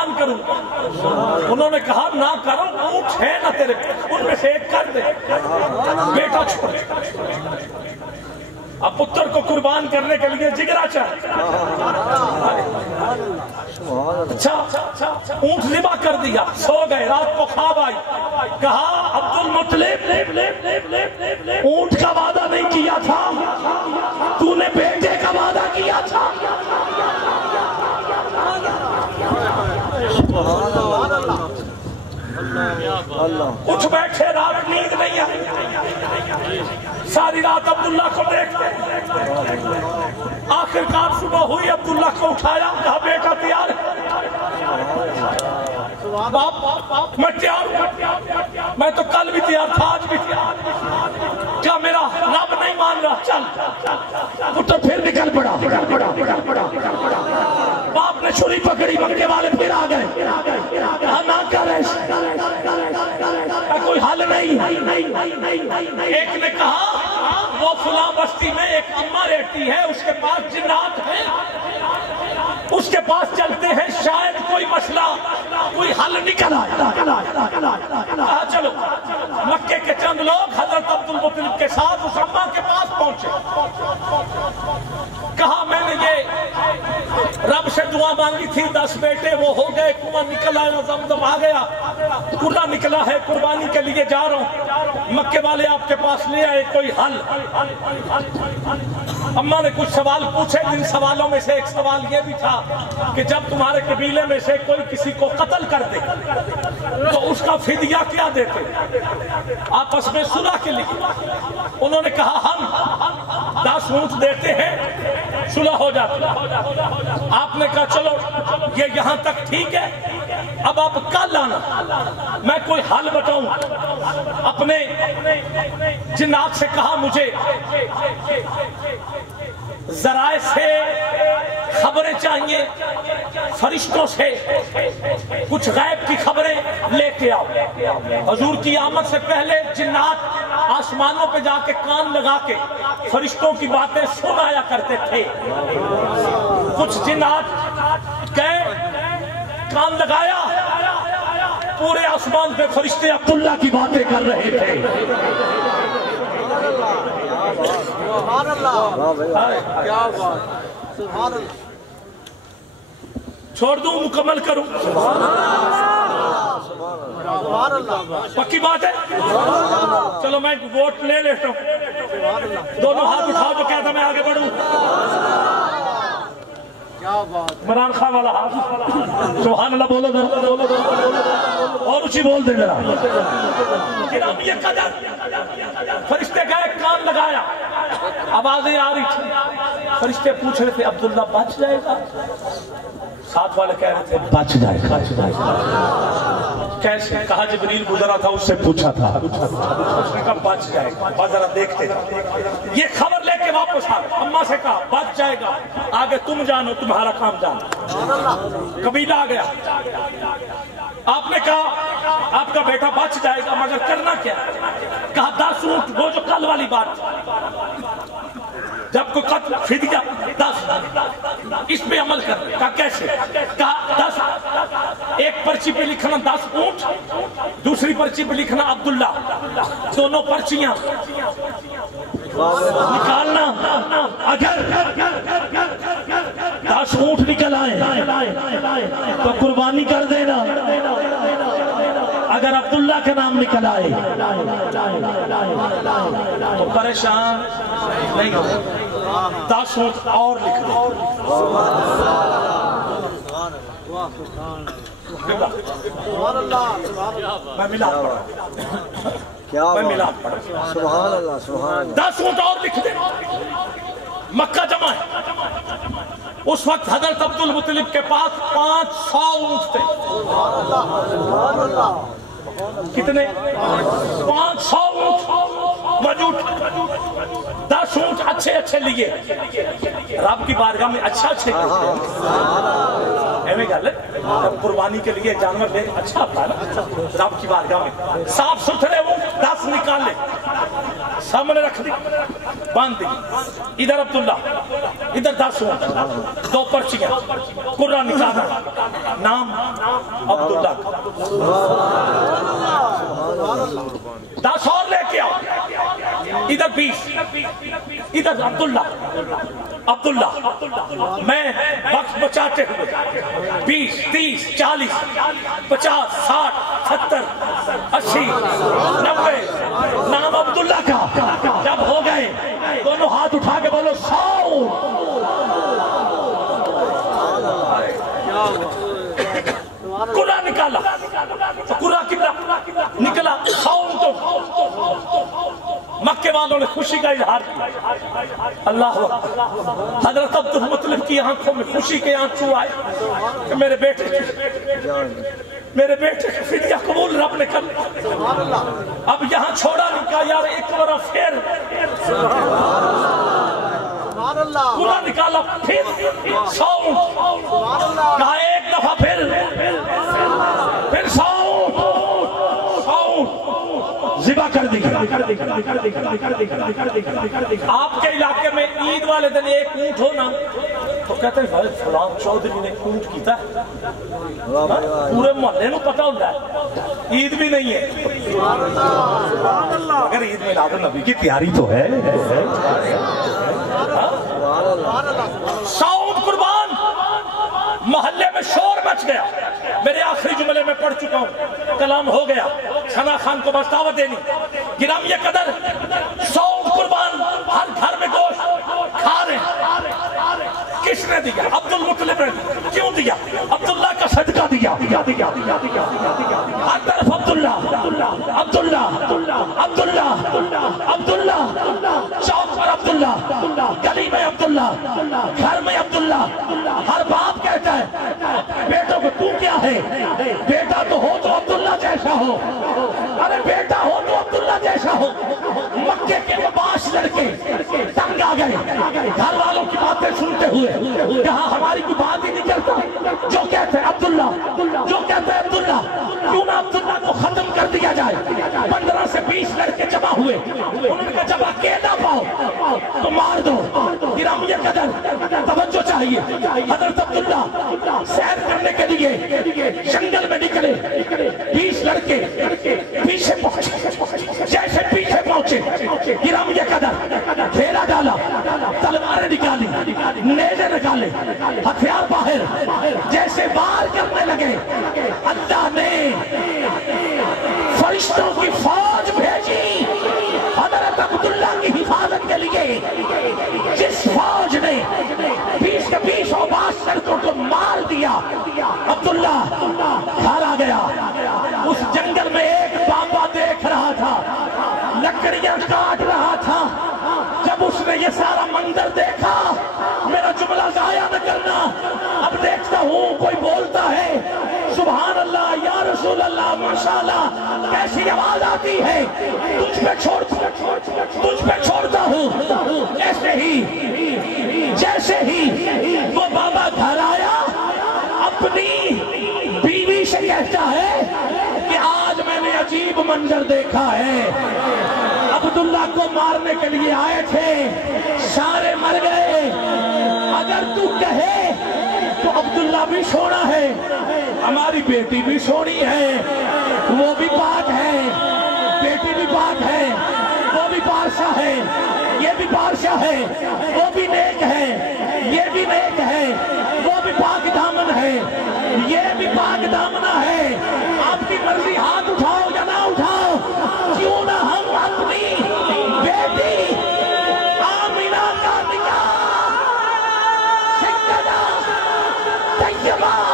قربان کروں گا۔ انہوں نے کہا نہ کرو، اونٹ ہے نہ تیرے، ان میں سے ایک کر دے، بیٹا چھوڑ۔ اب پتر کو قربان کرنے کے لیے جگرا چاہیے۔ اچھا اونٹ ذبح کر دیا، سو گئے، رات کو خواب آئی، کہا عبد المطلب اونٹ کا وعدہ نہیں کیا تھا، تو نے بیٹے کا وعدہ کیا تھا۔ اٹھ بیٹھے، رات نیند نہیں آئی، ساری رات عبداللہ کو دیکھتے، آخر کار صبح ہوئی، عبداللہ کو اٹھایا، کہا بیٹا تیار ہے؟ باپ میں تیار ہوں، میں تو کل بھی تیار تھا، آج بھی تیار، کیا میرا رب نہیں مان رہا؟ چل پتر پھر نکل پڑا۔ باپ نے چھری پکڑی، مکے والے پھر آ گئے، نہ کرے کوئی حل نہیں۔ ایک نے کہا وہ فلاں بستی میں ایک اماں رہتی ہے، اس کے پاس جنات ہیں، اس کے پاس چلتے ہیں، شاید کوئی مسئلہ، کوئی حل نکل آئے۔ چلو مکے کے چند لوگ حضرت عبد المطلب کے ساتھ اس اماں کے پاس پہنچے، کہا میں نے یہ رب سے دعا مانگی تھی، 10 بیٹے وہ ہو گئے، کنواں نکل آیا، زمزم آ گیا، کنواں نکلا ہے، قربانی کے لیے جا رہا ہوں، مکے والے آپ کے پاس لے آئے، کوئی حل؟ اماں نے کچھ سوال پوچھے، جن سوالوں میں سے ایک سوال یہ بھی تھا کہ جب تمہارے قبیلے میں سے کوئی کسی کو قتل کر دے تو اس کا فدیہ کیا دیتے؟ آپس میں صلح کے لیے انہوں نے کہا ہم 10 اونٹ دیتے ہیں، صلح ہو جاتی۔ آپ نے کہا چلو یہ یہاں تک ٹھیک ہے، اب آپ کل آنا، میں کوئی حل بتاؤں۔ اپنے جنات سے کہا مجھے ذرائع سے خبریں چاہیے، فرشتوں سے کچھ غیب کی خبریں لے کے آؤ۔ حضور کی آمد سے پہلے جنات آسمانوں پہ جا کے کان لگا کے فرشتوں کی باتیں سنایا کرتے تھے۔ کچھ جنات گئے، کان لگایا، پورے آسمان پہ فرشتے عبداللہ کی باتیں کر رہے تھے۔ سبحان اللہ، کیا بات، سبحان اللہ۔ چھوڑ دوں مکمل کروں؟ سبحان اللہ، پکی بات ہے؟ چلو میں ووٹ لے لیتا ہوں، دونوں ہاتھ اٹھاؤ جو کہتا میں آگے بڑھوں۔ کیا بات، عمران خان والا ہاتھ، سبحان اللہ بولو اور اچھی بول دے میرا۔ جناب یہ قدر فرشتے گئے، کان لگایا، آوازیں آ رہی تھی، فرشتے پوچھ رہے تھے عبداللہ بچ جائے گا؟ ساتھ والے کہہ رہے تھے بچ جائے گا۔ کیسے؟ کہا جبریل گزرا تھا، اس سے پوچھا تھا، اس نے کہا بچ جائے گا، ذرا دیکھتے۔ یہ خبر لے کے واپس آ گئے، اماں سے کہا بچ جائے گا، آگے تم جانو، تمہارا کام جانو۔ قبیلہ آ گیا، آپ نے کہا آپ کا بیٹا بچ جائے گا، مگر کرنا کیا؟ کہا 10 اونٹ، وہ جو کل والی بات، جب کوئی قتل فدیہ 10 اس پہ عمل کر، کہا کیسے؟ کہا 10 ایک پرچی پہ لکھنا 10 اونٹ، دوسری پرچی پہ لکھنا عبداللہ، دونوں پرچیاں نکالنا، اگر 10 اونٹ نکل آئے تو قربانی کر دینا، اگر عبداللہ کا نام نکل آئے تو پریشان نہیں ہو، 10 اونٹ اور لکھ دو۔ میں ملاد پڑھا، میں ملاد پڑھا، سبحان اللہ، سبحان اللہ۔ 10 اونٹ اور لکھ دے۔ مکہ جمع ہے، اس وقت حضرت عبد المطلب کے پاس 500 اونٹ تھے۔ کتنے؟ 500 اونٹ موجود، 10 اونٹ اچھے اچھے لیے، رب کی بارگاہ میں اچھا اچھے ایویں گل ہے، قربانی کے لیے جانور لے اچھا ہوتا ہے نا، رب کی بارگاہ میں صاف ستھرے اونٹ 10 نکالے، سامنے رکھ دی، باندھ دی، ادھر عبداللہ، ادھر 10 اونٹ، 2 پرچیاں، قرآن نکالا، نام عبداللہ کا، 10 اور لے کے آؤ، ادھر 20، ادھر عبداللہ، میں وقت بچاتے ہوئے 20 30 40 50 60 70 80 90 نام عبداللہ کا جب ہو گئے دونوں ہاتھ اٹھا کے بولو 100 قرآن نکالا تو قرآن کتنا نکلا 100 تو مکے والوں نے خوشی کا اظہار کیا اللہ حضرت عبد المطلب کی آنکھوں میں خوشی کے آنسو آئے کہ میرے بیٹے کی فدیہ قبول رب نے کر لیا اب یہاں چھوڑا نہیں کہا یار ایک بار پھر قرآن نکالا پھر 100 کہا ایک دفعہ پھر 100 ذبح کر دی۔ آپ کے علاقے میں عید والے دن ایک اونٹ ہو نا تو کہتے ہیں بھائی فلاں چودھری نے اونٹ کیتا ہے، پورے محلے میں پتہ ہوتا ہے عید بھی نہیں ہے، اگر عید میلاد النبی کی تیاری تو ہے 100 اونٹ قربان، محلے میں شور مچ گیا۔ میرے آخری جملے میں پڑھ چکا ہوں، کلام ہو گیا، ثنا خان کو بس دعوت دینی، گرامی قدر 100 قربان، ہر گھر میں گوشت کھا رہے ہیں۔ کس نے دیا؟ عبد المطلب نے۔ کیوں دیا؟ عبداللہ کا صدقہ دیا، ہر طرف عبداللہ عبداللہ عبداللہ عبداللہ، چوک پر عبداللہ، گلی میں عبداللہ، گھر میں عبداللہ۔ ہر باپ کہتا ہے بیٹوں کو تو کیا ہے؟ بیٹا تو ہو تو عبداللہ جیسا ہو، ارے بیٹا ہو تو عبداللہ جیسا ہو۔ مکے کے مباش لڑکے تنگ آ گئے گھر والوں کی باتیں سنتے ہوئے، یہاں ہماری کوئی بات ہی نہیں کرتا، جو کہتے ہیں عبداللہ، جو کہتے ہیں عبداللہ، کیوں نہ عبداللہ کو ختم کر دیا جائے۔ 15 سے 20 لڑکے جمع ہوئے، انہوں نے کہا جب اکیلا پاؤ تو مار دو۔ گرامی قدر توجہ چاہیے، حضرت عبداللہ سیر کرنے کے لیے جنگل میں نکلے، 20 لڑکے پیچھے پہنچے، جیسے پیچھے پہنچے گرامی قدر گھیرا ڈالا، تلواریں نکالی، نیزے نکالے، ہتھیار باہر، جیسے وار کرنے لگے اللہ نے فرشتوں کی فوج بھیجی حضرت عبداللہ کی حفاظت کے لیے۔ جس فوج نے 20 کے 20 اوباش لڑکوں کو مار دیا، عبداللہ گھر آ گیا۔ اس جنگل میں ایک بابا دیکھ رہا تھا، لکڑیاں کاٹ رہا تھا۔ جب اس نے یہ سارا منظر دیکھا، میرا جملہ ضائع نہ کرنا، اب دیکھتا ہوں کوئی بولتا ہے سبحان اللہ یا رسول اللہ ماشاءاللہ، کیسی آواز آتی ہے، تجھ پہ چھوڑتا ہوں۔ جیسے ہی وہ بابا گھر آیا، اپنی بیوی سے کہتا ہے کہ آج میں نے عجیب منظر دیکھا ہے، عبداللہ کو مارنے کے لیے آئے تھے، سارے مر گئے، اگر تو کہے تو عبداللہ بھی سونا ہے، ہماری بیٹی بھی سونی ہے، وہ بھی پاک ہے، بیٹی بھی پاک ہے، وہ بھی بادشاہ ہے، یہ بھی بادشاہ ہے، وہ بھی نیک ہے، یہ بھی نیک ہے، وہ بھی پاک دامن ہے، یہ بھی پاک دامنہ ہے۔ آپ کی مرضی، ہاتھ اٹھاؤ یا نہ اٹھاؤ، کیوں نہ ہم اپنی بیٹی آمینہ کا نکاح سیدہ طیبہ